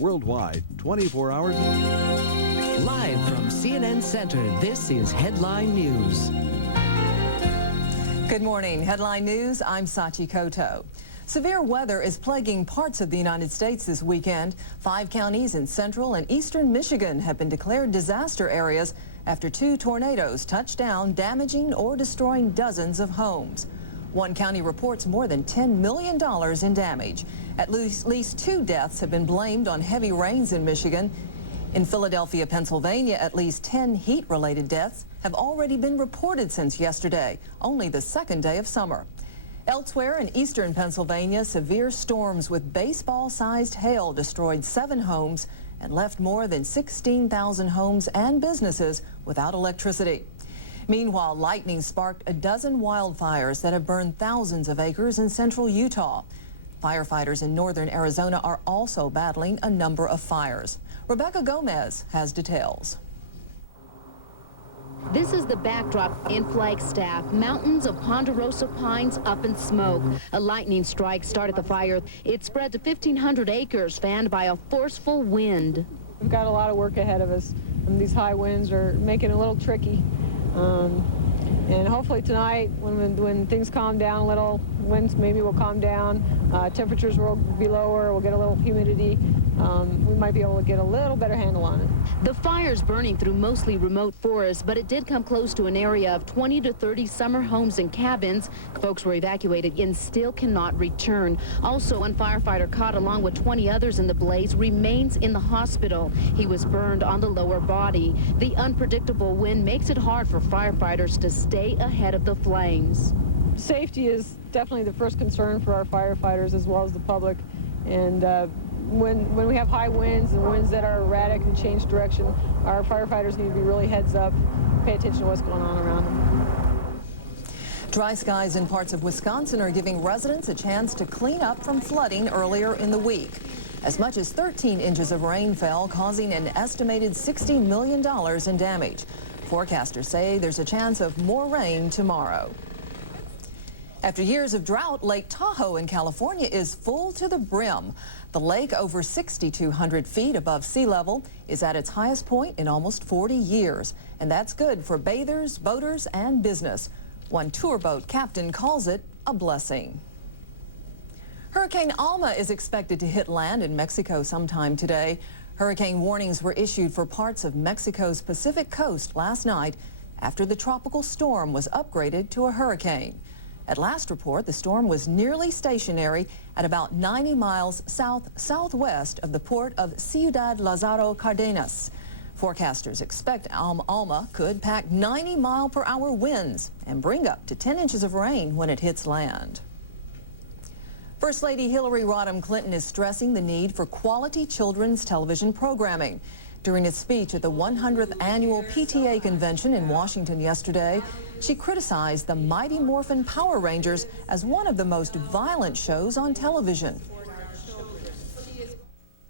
worldwide, 24 hours. Live from CNN Center, this is Headline News. Good morning. Headline News, I'm Sachi Koto. Severe weather is plaguing parts of the United States this weekend. 5 counties in central and eastern Michigan have been declared disaster areas after 2 tornadoes touched down, damaging or destroying dozens of homes. One county reports more than $10 million in damage. At least 2 deaths have been blamed on heavy rains in Michigan. In Philadelphia, Pennsylvania, at least 10 heat-related deaths have already been reported since yesterday, only the 2nd day of summer. Elsewhere in eastern Pennsylvania, severe storms with baseball-sized hail destroyed 7 homes and left more than 16,000 homes and businesses without electricity. Meanwhile, lightning sparked a dozen wildfires that have burned thousands of acres in central Utah. Firefighters in northern Arizona are also battling a number of fires. Rebecca Gomez has details. This is the backdrop in Flagstaff. Mountains of ponderosa pines up in smoke. A lightning strike started the fire. It spread to 1,500 acres, fanned by a forceful wind. We've got a lot of work ahead of us, and these high winds are making it a little tricky. And hopefully tonight, when things calm down a little, winds maybe will calm down, temperatures will be lower, we'll get a little humidity. We might be able to get a little better handle on it. The fire's burning through mostly remote forests, but it did come close to an area of 20 to 30 summer homes and cabins. Folks were evacuated and still cannot return. Also, one firefighter caught along with 20 others in the blaze remains in the hospital. He was burned on the lower body. The unpredictable wind makes it hard for firefighters to stay ahead of the flames. Safety is definitely the first concern for our firefighters as well as the public. And when we have high winds and winds that are erratic and change direction, our firefighters need to be really heads up, pay attention to what's going on around them. Dry skies in parts of Wisconsin are giving residents a chance to clean up from flooding earlier in the week. As much as 13 inches of rain fell, causing an estimated $60 million in damage. Forecasters say there's a chance of more rain tomorrow. After years of drought, Lake Tahoe in California is full to the brim. The lake, over 6,200 feet above sea level, is at its highest point in almost 40 years. And that's good for bathers, boaters, and business. One tour boat captain calls it a blessing. Hurricane Alma is expected to hit land in Mexico sometime today. Hurricane warnings were issued for parts of Mexico's Pacific coast last night after the tropical storm was upgraded to a hurricane. At last report, the storm was nearly stationary at about 90 miles southwest of the port of Ciudad Lázaro Cárdenas. Forecasters expect Alma could pack 90-mile-per-hour winds and bring up to 10 inches of rain when it hits land. First Lady Hillary Rodham Clinton is stressing the need for quality children's television programming. During a speech at the 100th annual PTA convention in Washington yesterday, she criticized the Mighty Morphin Power Rangers as one of the most violent shows on television.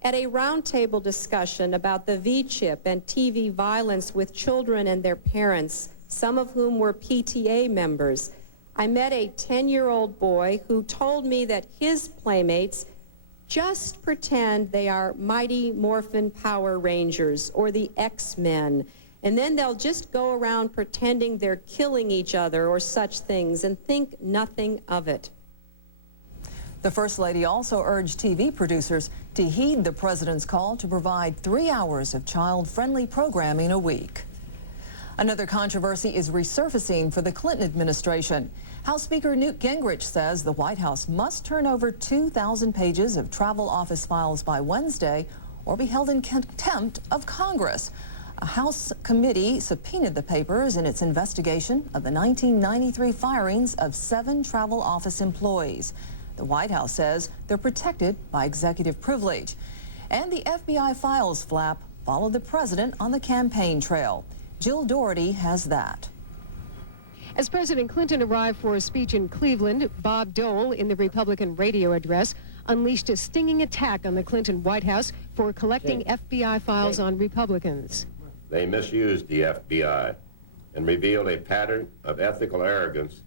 At a roundtable discussion about the V-chip and TV violence with children and their parents, some of whom were PTA members, I met a 10-year-old boy who told me that his playmates just pretend they are Mighty Morphin Power Rangers or the X-Men, and then they'll just go around pretending they're killing each other or such things and think nothing of it. The First Lady also urged TV producers to heed the president's call to provide 3 hours of child-friendly programming a week. Another controversy is resurfacing for the Clinton administration. House Speaker Newt Gingrich says the White House must turn over 2,000 pages of travel office files by Wednesday or be held in contempt of Congress. A House committee subpoenaed the papers in its investigation of the 1993 firings of 7 travel office employees. The White House says they're protected by executive privilege. And the FBI files flap followed the president on the campaign trail. Jill Doherty has that. As President Clinton arrived for a speech in Cleveland, Bob Dole, in the Republican radio address, unleashed a stinging attack on the Clinton White House for collecting FBI files on Republicans. They misused the FBI and revealed a pattern of ethical arrogance,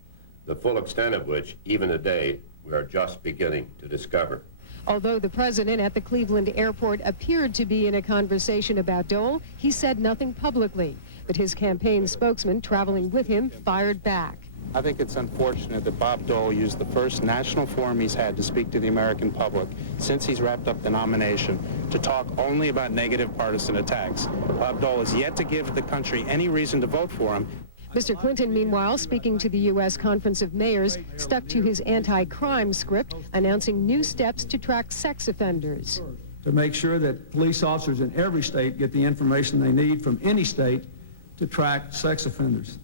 the full extent of which, even today, we are just beginning to discover. Although the president at the Cleveland airport appeared to be in a conversation about Dole, he said nothing publicly. But his campaign spokesman traveling with him fired back. I think it's unfortunate that Bob Dole used the first national forum he's had to speak to the American public since he's wrapped up the nomination to talk only about negative partisan attacks. Bob Dole has yet to give the country any reason to vote for him. Mr. Clinton, meanwhile, speaking to the U.S. Conference of Mayors, stuck to his anti-crime script, announcing new steps to track sex offenders. To make sure that police officers in every state get the information they need from any state to track sex offenders.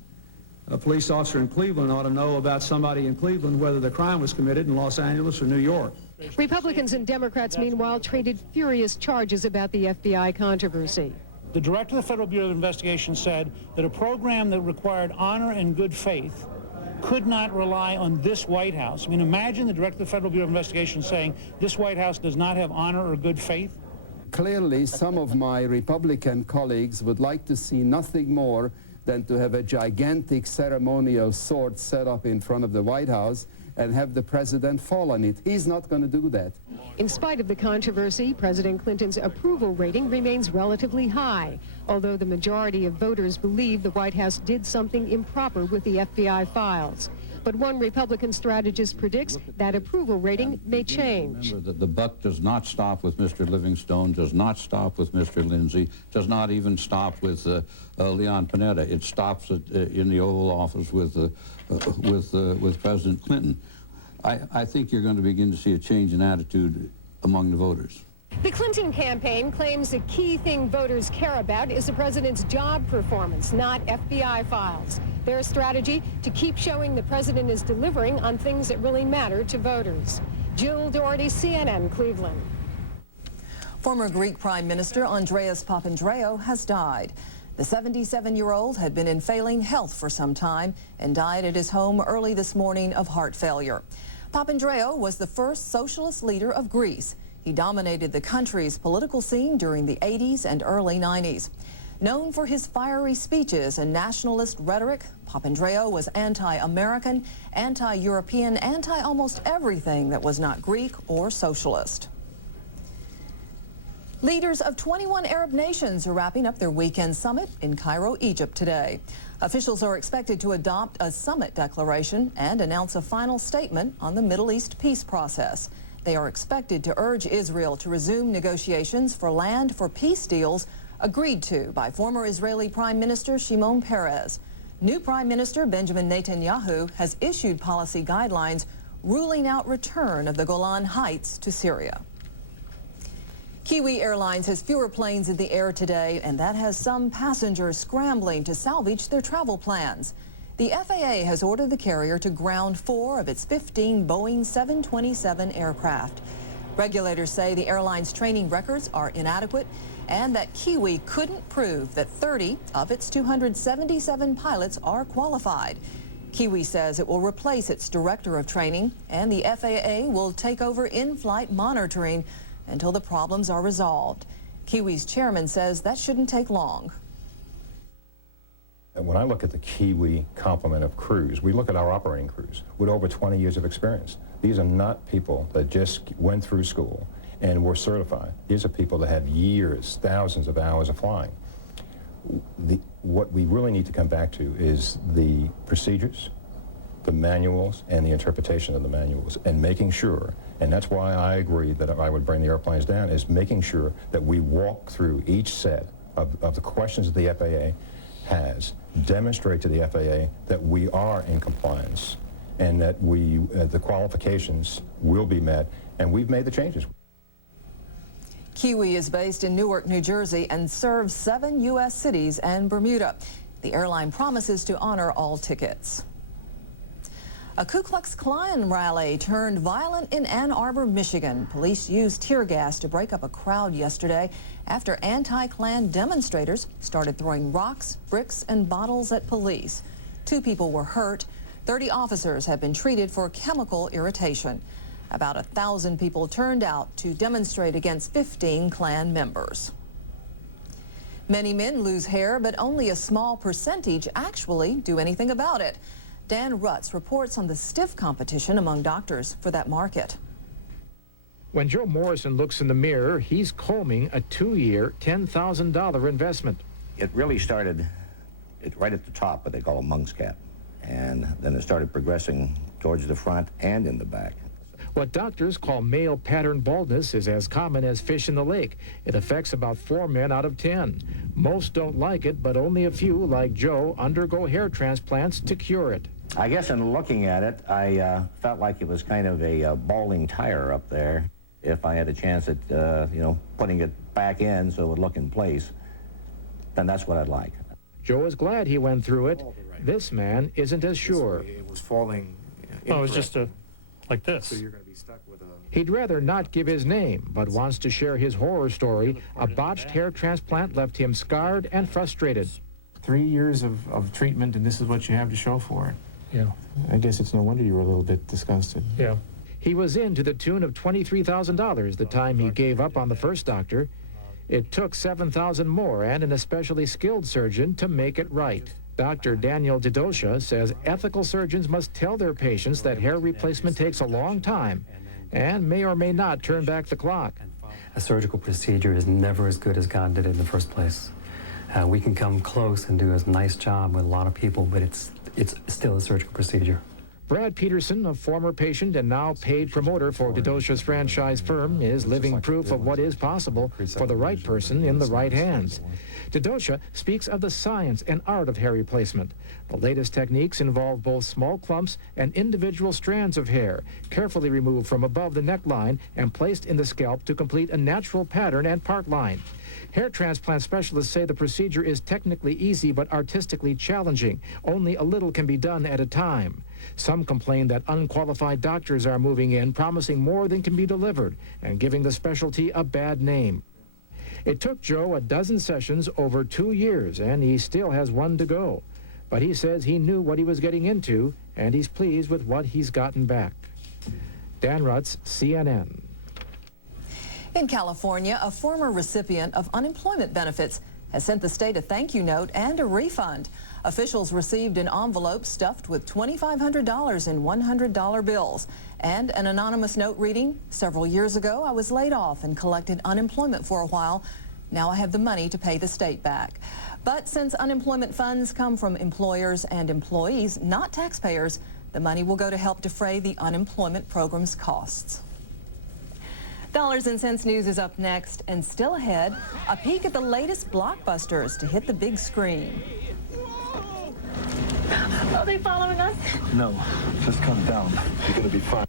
A police officer in Cleveland ought to know about somebody in Cleveland whether the crime was committed in Los Angeles or New York. Republicans and Democrats, meanwhile, traded furious charges about the FBI controversy. The director of the Federal Bureau of Investigation said that a program that required honor and good faith could not rely on this White House. I mean, imagine the director of the Federal Bureau of Investigation saying this White House does not have honor or good faith. Clearly, some of my Republican colleagues would like to see nothing more than to have a gigantic ceremonial sword set up in front of the White House and have the president fall on it. He's not going to do that. In spite of the controversy, President Clinton's approval rating remains relatively high, although the majority of voters believe the White House did something improper with the FBI files. But one Republican strategist predicts that approval rating may change. Remember that the buck does not stop with Mr. Livingstone, does not stop with Mr. Lindsay, does not even stop with Leon Panetta. It stops in the Oval Office with President Clinton. I think you're going to begin to see a change in attitude among the voters. The Clinton campaign claims the key thing voters care about is the president's job performance, not FBI files. Their strategy to keep showing the president is delivering on things that really matter to voters. Jill Doherty, CNN, Cleveland. Former Greek Prime Minister Andreas Papandreou has died. The 77-year-old had been in failing health for some time and died at his home early this morning of heart failure. Papandreou was the first socialist leader of Greece. He dominated the country's political scene during the 80s and early 90s. Known for his fiery speeches and nationalist rhetoric, Papandreou was anti-American, anti-European, anti-almost everything that was not Greek or socialist. Leaders of 21 Arab nations are wrapping up their weekend summit in Cairo, Egypt today. Officials are expected to adopt a summit declaration and announce a final statement on the Middle East peace process. They are expected to urge Israel to resume negotiations for land for peace deals agreed to by former Israeli Prime Minister Shimon Peres. New Prime Minister Benjamin Netanyahu has issued policy guidelines ruling out return of the Golan Heights to Syria. Kiwi Airlines has fewer planes in the air today, and that has some passengers scrambling to salvage their travel plans. The FAA has ordered the carrier to ground 4 of its 15 Boeing 727 aircraft. Regulators say the airline's training records are inadequate and that Kiwi couldn't prove that 30 of its 277 pilots are qualified. Kiwi says it will replace its director of training, and the FAA will take over in-flight monitoring until the problems are resolved. Kiwi's chairman says that shouldn't take long. When I look at the Kiwi complement of crews, we look at our operating crews with over 20 years of experience. These are not people that just went through school and were certified. These are people that have years, thousands of hours of flying. What we really need to come back to is the procedures, the manuals, and the interpretation of the manuals, and making sure, and that's why I agree that I would bring the airplanes down, is making sure that we walk through each set of the questions that the FAA has, demonstrate to the FAA that we are in compliance and that the qualifications will be met, and we've made the changes. Kiwi is based in Newark, New Jersey, and serves 7 U.S. cities and Bermuda. The airline promises to honor all tickets. A Ku Klux Klan rally turned violent in Ann Arbor, Michigan. Police used tear gas to break up a crowd yesterday after anti-Klan demonstrators started throwing rocks, bricks, and bottles at police. 2 people were hurt. 30 officers have been treated for chemical irritation. About 1,000 people turned out to demonstrate against 15 Klan members. Many men lose hair, but only a small percentage actually do anything about it. Dan Rutz reports on the stiff competition among doctors for that market. When Joe Morrison looks in the mirror, he's combing a 2-year, $10,000 investment. It really started right at the top, what they call a monk's cap. And then it started progressing towards the front and in the back. What doctors call male pattern baldness is as common as fish in the lake. It affects about 4 men out of 10. Most don't like it, but only a few, like Joe, undergo hair transplants to cure it. I guess in looking at it, I felt like it was kind of a balding tire up there. If I had a chance at, you know, putting it back in so it would look in place, then that's what I'd like. Joe is glad he went through it. This man isn't as sure. It was falling. Oh, it was just like this. So you're going to be stuck with a... He'd rather not give his name, but wants to share his horror story. A botched hair transplant left him scarred and frustrated. 3 years of treatment, and this is what you have to show for it. Yeah. I guess it's no wonder you were a little bit disgusted. Yeah. He was in to the tune of $23,000 the time he gave up on the first doctor. It took $7,000 more and an especially skilled surgeon to make it right. Dr. Daniel Didosha says ethical surgeons must tell their patients that hair replacement takes a long time and may or may not turn back the clock. A surgical procedure is never as good as God did it in the first place. We can come close and do a nice job with a lot of people, but it's still a surgical procedure. Brad Peterson, a former patient and now paid promoter for Didosha's franchise firm, is living proof of what is possible for the right person in the right hands. Didosha speaks of the science and art of hair replacement. The latest techniques involve both small clumps and individual strands of hair, carefully removed from above the neckline and placed in the scalp to complete a natural pattern and part line. Hair transplant specialists say the procedure is technically easy but artistically challenging. Only a little can be done at a time. Some complain that unqualified doctors are moving in, promising more than can be delivered, and giving the specialty a bad name. It took Joe a dozen sessions over 2 years, and he still has one to go. But he says he knew what he was getting into, and he's pleased with what he's gotten back. Dan Rutz, CNN. In California, a former recipient of unemployment benefits has sent the state a thank you note and a refund. Officials received an envelope stuffed with $2,500 in $100 bills and an anonymous note reading, "Several years ago, I was laid off and collected unemployment for a while. Now I have the money to pay the state back." But since unemployment funds come from employers and employees, not taxpayers, the money will go to help defray the unemployment program's costs. Dollars and Cents News is up next, and still ahead, a peek at the latest blockbusters to hit the big screen. Are they following us? No, just come down. You're going to be fine.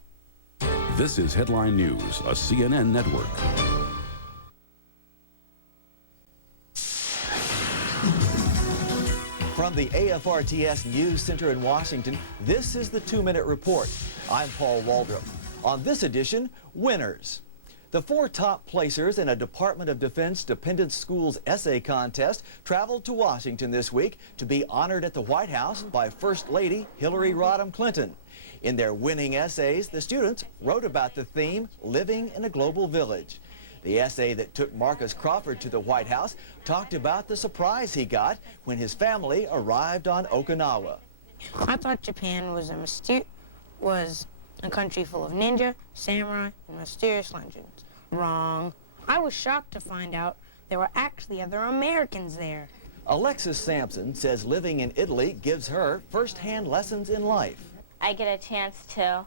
This is Headline News, a CNN network. From the AFRTS News Center in Washington, this is the 2-Minute Report. I'm Paul Waldrop. On this edition, winners. The 4 top placers in a Department of Defense Dependent Schools essay contest traveled to Washington this week to be honored at the White House by First Lady Hillary Rodham Clinton. In their winning essays, the students wrote about the theme, Living in a Global Village. The essay that took Marcus Crawford to the White House talked about the surprise he got when his family arrived on Okinawa. I thought Japan was a country full of ninja, samurai, and mysterious legends. Wrong. I was shocked to find out there were actually other Americans there. Alexis Sampson says living in Italy gives her first-hand lessons in life. I get a chance to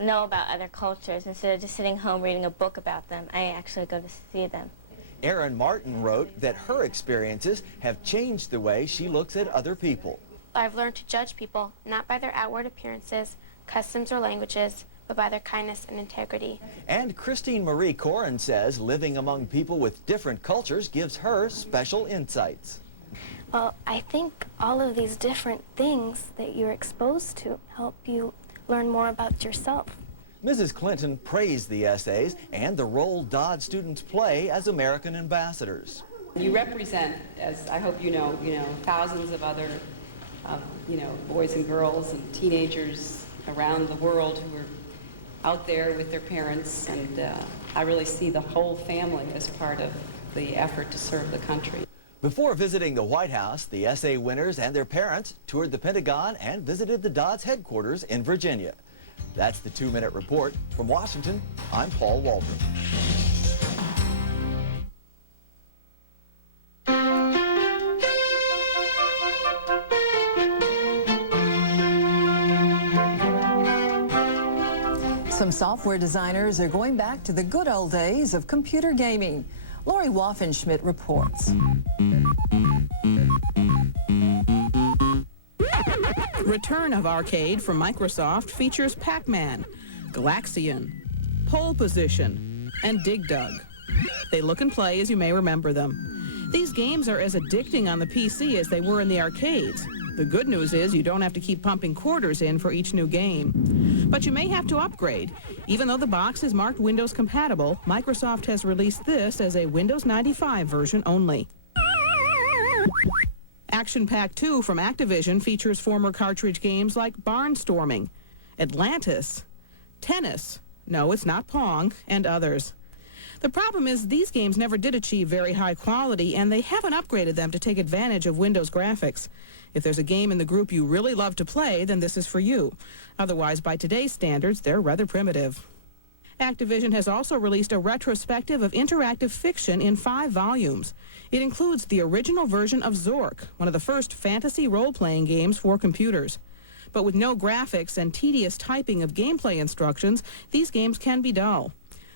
know about other cultures. Instead of just sitting home reading a book about them, I actually go to see them. Erin Martin wrote that her experiences have changed the way she looks at other people. I've learned to judge people not by their outward appearances, customs, or languages, but by their kindness and integrity. And Christine Marie Corin says living among people with different cultures gives her special insights. Well, I think all of these different things that you're exposed to help you learn more about yourself. Mrs. Clinton praised the essays and the role Dodd students play as American ambassadors. You represent, as I hope you know, thousands of other, boys and girls and teenagers around the world who are out there with their parents, and I really see the whole family as part of the effort to serve the country. Before visiting the White House, the essay winners and their parents toured the Pentagon and visited the Dodds headquarters in Virginia. That's the 2-Minute Report. From Washington, I'm Paul Waldron. Some software designers are going back to the good old days of computer gaming. Lori Waffenschmidt reports. Return of Arcade from Microsoft features Pac-Man, Galaxian, Pole Position, and Dig Dug. They look and play as you may remember them. These games are as addicting on the PC as they were in the arcades. The good news is you don't have to keep pumping quarters in for each new game. But you may have to upgrade. Even though the box is marked Windows compatible, Microsoft has released this as a Windows 95 version only. Action Pack 2 from Activision features former cartridge games like Barnstorming, Atlantis, Tennis, no, it's not Pong, and others. The problem is these games never did achieve very high quality, and they haven't upgraded them to take advantage of Windows graphics. If there's a game in the group you really love to play, then this is for you. Otherwise, by today's standards, they're rather primitive. Activision has also released a retrospective of interactive fiction in 5 volumes. It includes the original version of Zork, one of the first fantasy role-playing games for computers. But with no graphics and tedious typing of gameplay instructions, these games can be dull.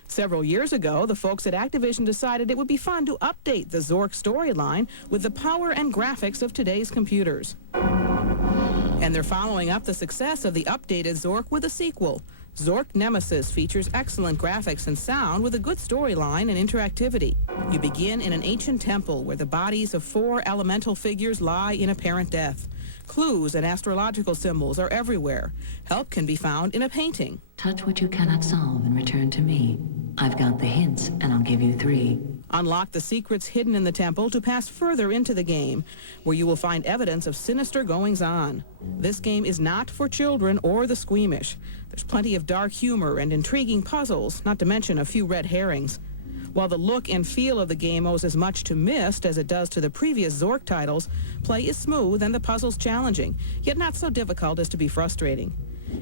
Several years ago, the folks at Activision decided it would be fun to update the Zork storyline with the power and graphics of today's computers. And they're following up the success of the updated Zork with a sequel. Zork Nemesis features excellent graphics and sound with a good storyline and interactivity. You begin in an ancient temple where the bodies of 4 elemental figures lie in apparent death. Clues and astrological symbols are everywhere. Help can be found in a painting. Touch what you cannot solve and return to me. I've got the hints, and I'll give you 3. Unlock the secrets hidden in the temple to pass further into the game, where you will find evidence of sinister goings-on. This game is not for children or the squeamish. There's plenty of dark humor and intriguing puzzles, not to mention a few red herrings. While the look and feel of the game owes as much to Myst as it does to the previous Zork titles, play is smooth and the puzzles challenging, yet not so difficult as to be frustrating.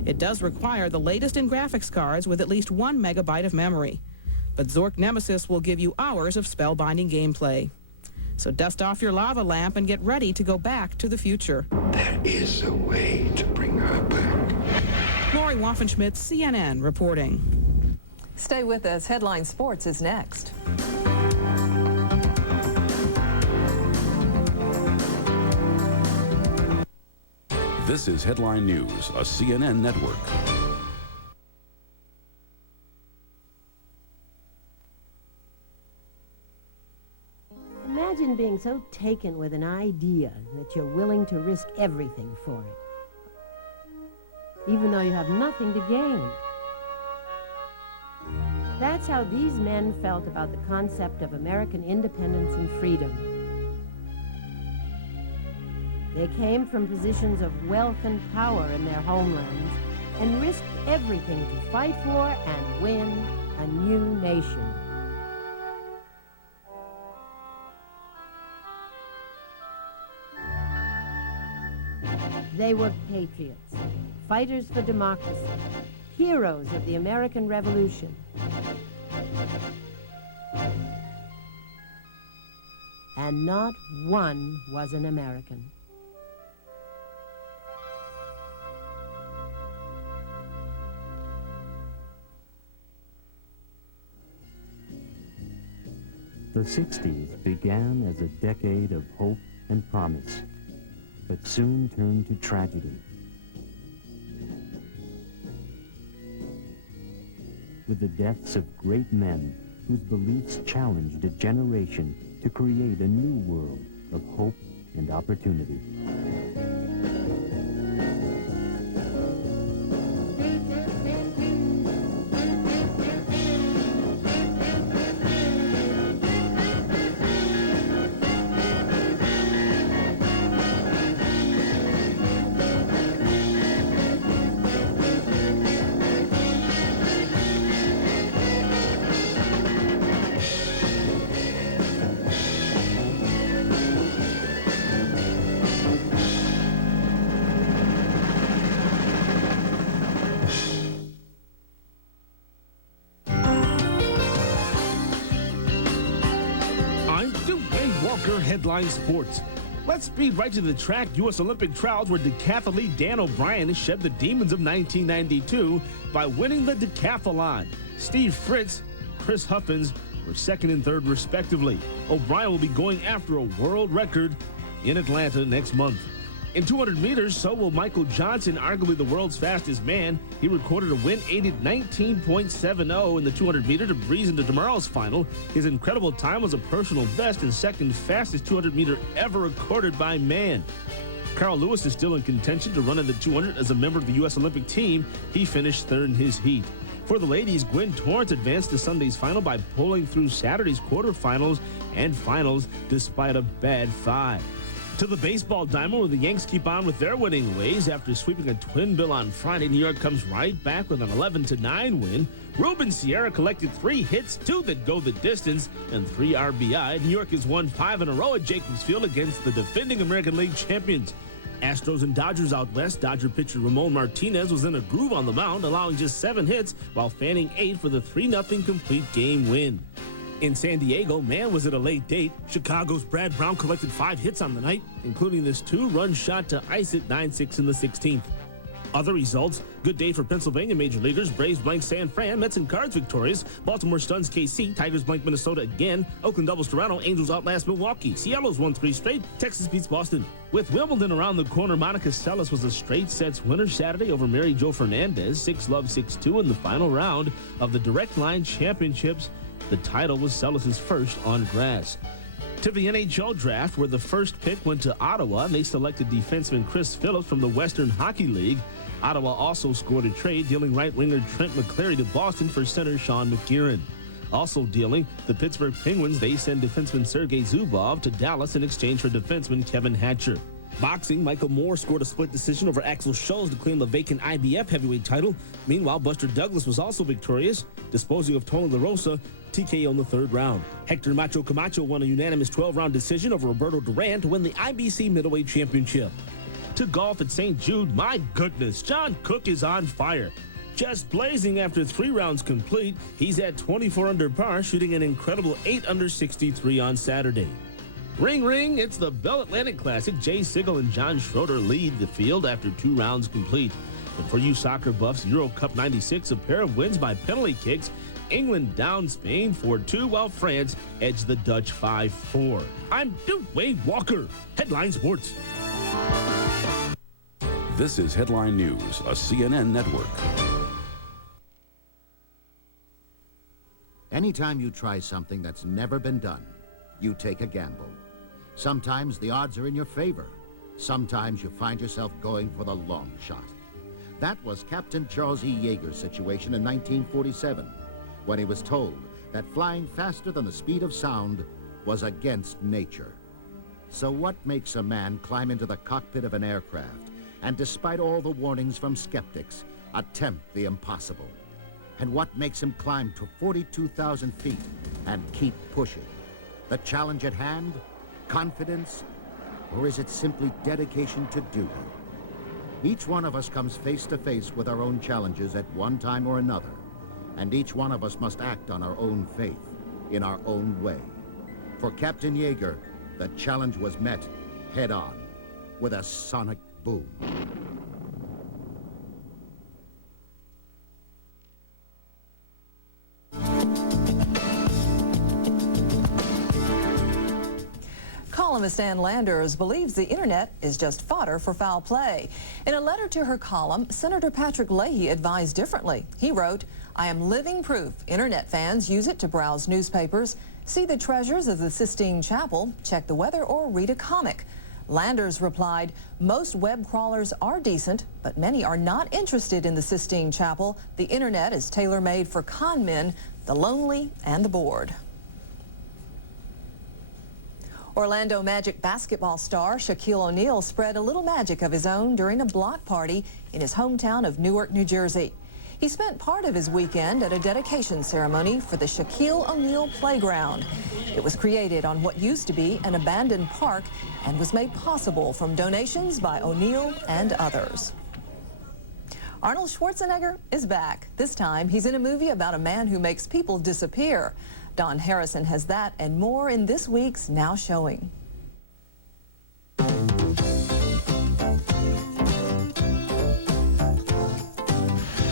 It does require the latest in graphics cards with at least 1 megabyte of memory. But Zork Nemesis will give you hours of spellbinding gameplay. So dust off your lava lamp and get ready to go back to the future. There is a way to bring her back. Lori Waffenschmidt, CNN, reporting. Stay with us. Headline Sports is next. This is Headline News, a CNN network. Imagine being so taken with an idea that you're willing to risk everything for it, even though you have nothing to gain. That's how these men felt about the concept of American independence and freedom. They came from positions of wealth and power in their homelands and risked everything to fight for and win a new nation. They were patriots, fighters for democracy, heroes of the American Revolution. And not one was an American. The 60s began as a decade of hope and promise, but soon turned to tragedy. With the deaths of great men whose beliefs challenged a generation to create a new world of hope and opportunity. Walker, Headline Sports. Let's speed right to the track. U.S. Olympic trials where decathlete Dan O'Brien shed the demons of 1992 by winning the decathlon. Steve Fritz, Chris Huffins were second and third respectively. O'Brien will be going after a world record in Atlanta next month. In 200 meters, so will Michael Johnson, arguably the world's fastest man. He recorded a win-aided 19.70 in the 200 meter to breeze into tomorrow's final. His incredible time was a personal best and second fastest 200 meter ever recorded by man. Carl Lewis is still in contention to run in the 200 as a member of the U.S. Olympic team. He finished third in his heat. For the ladies, Gwen Torrance advanced to Sunday's final by pulling through Saturday's quarterfinals and finals despite a bad 5. To the baseball diamond, where the Yanks keep on with their winning ways. After sweeping a twin bill on Friday, New York comes right back with an 11-9 win. Ruben Sierra collected 3 hits, 2 that go the distance, and 3 RBI. New York has won 5 in a row at Jacobs Field against the defending American League champions. Astros and Dodgers out west. Dodger pitcher Ramon Martinez was in a groove on the mound, allowing just 7 hits while fanning 8 for the 3-0 complete game win. In San Diego, man was at a late date. Chicago's Brad Brown collected 5 hits on the night, including this 2-run shot to ice it 9-6 in the 16th. Other results, good day for Pennsylvania major leaguers. Braves blank San Fran, Mets and Cards victorious. Baltimore stuns KC, Tigers blank Minnesota again. Oakland doubles Toronto, Angels outlast Milwaukee. Seattle's won 3 straight, Texas beats Boston. With Wimbledon around the corner, Monica Seles was a straight sets winner Saturday over Mary Jo Fernandez, 6-love, 6-2 in the final round of the Direct Line Championships. The title was Seles' first on grass. To the NHL draft, where the first pick went to Ottawa, and they selected defenseman Chris Phillips from the Western Hockey League. Ottawa also scored a trade, dealing right winger Trent McClary to Boston for center Sean McKieran. Also dealing, the Pittsburgh Penguins, they send defenseman Sergei Zubov to Dallas in exchange for defenseman Kevin Hatcher. Boxing, Michael Moore scored a split decision over Axel Scholz to claim the vacant IBF heavyweight title. Meanwhile, Buster Douglas was also victorious, disposing of Tony La Rosa, TKO in the 3rd round. Hector Macho Camacho won a unanimous 12-round decision over Roberto Duran to win the IBC Middleweight Championship. To golf at St. Jude, my goodness, John Cook is on fire. Just blazing after 3 rounds complete, he's at 24 under par, shooting an incredible 8 under 63 on Saturday. Ring, ring, it's the Bell Atlantic Classic. Jay Sigel and John Schroeder lead the field after 2 rounds complete. But for you soccer buffs, Euro Cup 96, a pair of wins by penalty kicks. England down Spain 4-2, while France edged the Dutch 5-4. I'm Wade Walker, Headline Sports. This is Headline News, a CNN network. Anytime you try something that's never been done, you take a gamble. Sometimes the odds are in your favor. Sometimes you find yourself going for the long shot. That was Captain Charles E. Yeager's situation in 1947, when he was told that flying faster than the speed of sound was against nature. So what makes a man climb into the cockpit of an aircraft and, despite all the warnings from skeptics, attempt the impossible? And what makes him climb to 42,000 feet and keep pushing? The challenge at hand? Confidence? Or is it simply dedication to duty? Each one of us comes face to face with our own challenges at one time or another, and each one of us must act on our own faith, in our own way. For Captain Yeager, the challenge was met head-on with a sonic boom. Columnist Ann Landers believes the internet is just fodder for foul play. In a letter to her column, Senator Patrick Leahy advised differently. He wrote, "I am living proof internet fans use it to browse newspapers, see the treasures of the Sistine Chapel, check the weather, or read a comic." Landers replied, "Most web crawlers are decent, but many are not interested in the Sistine Chapel. The internet is tailor-made for con men, the lonely, and the bored." Orlando Magic basketball star Shaquille O'Neal spread a little magic of his own during a block party in his hometown of Newark, New Jersey. He spent part of his weekend at a dedication ceremony for the Shaquille O'Neal Playground. It was created on what used to be an abandoned park and was made possible from donations by O'Neal and others. Arnold Schwarzenegger is back. This time, he's in a movie about a man who makes people disappear. Don Harrison has that and more in this week's Now Showing.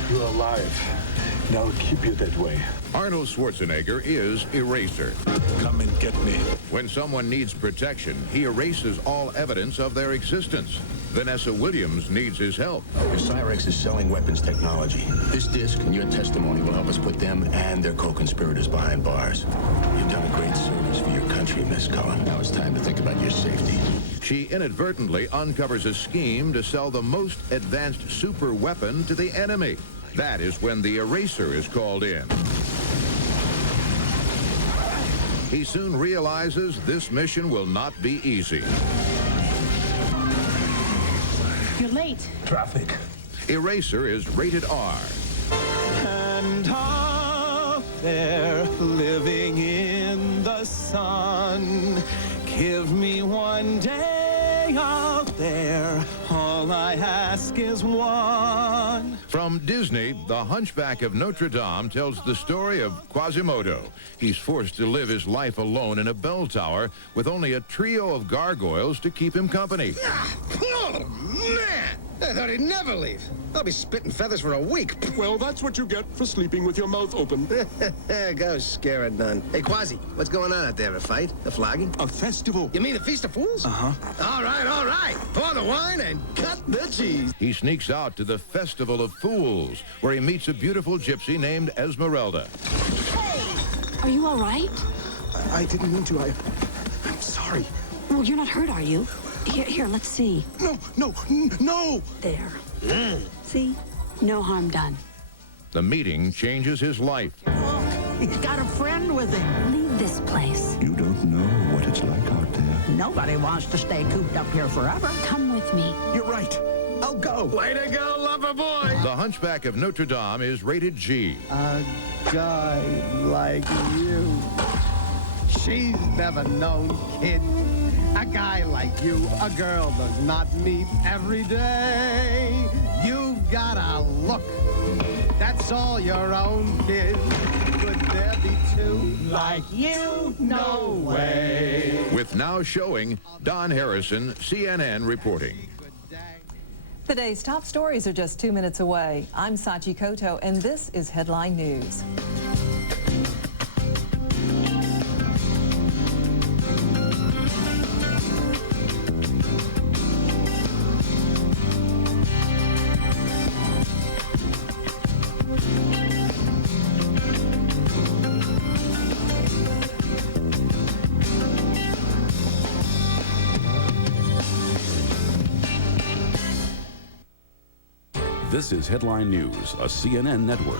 You're alive. And I'll keep you that way. Arnold Schwarzenegger is Eraser. Come and get me. When someone needs protection, he erases all evidence of their existence. Vanessa Williams needs his help. Your Cyrex is selling weapons technology. This disc and your testimony will help us put them and their co-conspirators behind bars. You've done a great service for your country, Miss Cullen. Now it's time to think about your safety. She inadvertently uncovers a scheme to sell the most advanced super weapon to the enemy. That is when the Eraser is called in. He soon realizes this mission will not be easy. You're late. Traffic. Eraser is rated R. And out there, living in the sun, give me one day out there, all I ask is one. From Disney, The Hunchback of Notre Dame tells the story of Quasimodo. He's forced to live his life alone in a bell tower with only a trio of gargoyles to keep him company. Oh, man! I thought he'd never leave. I'll be spitting feathers for a week. Well, that's what you get for sleeping with your mouth open. Go scare it done. Hey, Quasi, what's going on out there? A fight? A flogging? A festival. You mean the Feast of Fools? Uh-huh. All right. Pour the wine and cut the cheese. He sneaks out to the Festival of Fools, where he meets a beautiful gypsy named Esmeralda. Are you all right? I didn't mean to. I'm sorry. Well, you're not hurt, are you? Here, let's see. No! There. See? No harm done. The meeting changes his life. He's got a friend with him. Leave this place. You don't know what it's like out there. Nobody wants to stay cooped up here forever. Come with me. You're right. I'll go. Way to go, lover boy. The Hunchback of Notre Dame is rated G. A guy like you. She's never known, kid. A guy like you, a girl does not meet every day. You've got a look. That's all your own, kid. Could there be two like you? No way. With Now Showing, Don Harrison, CNN reporting. The day's top stories are just 2 minutes away. I'm Sachi Koto, and this is Headline News. This is Headline News, a CNN network.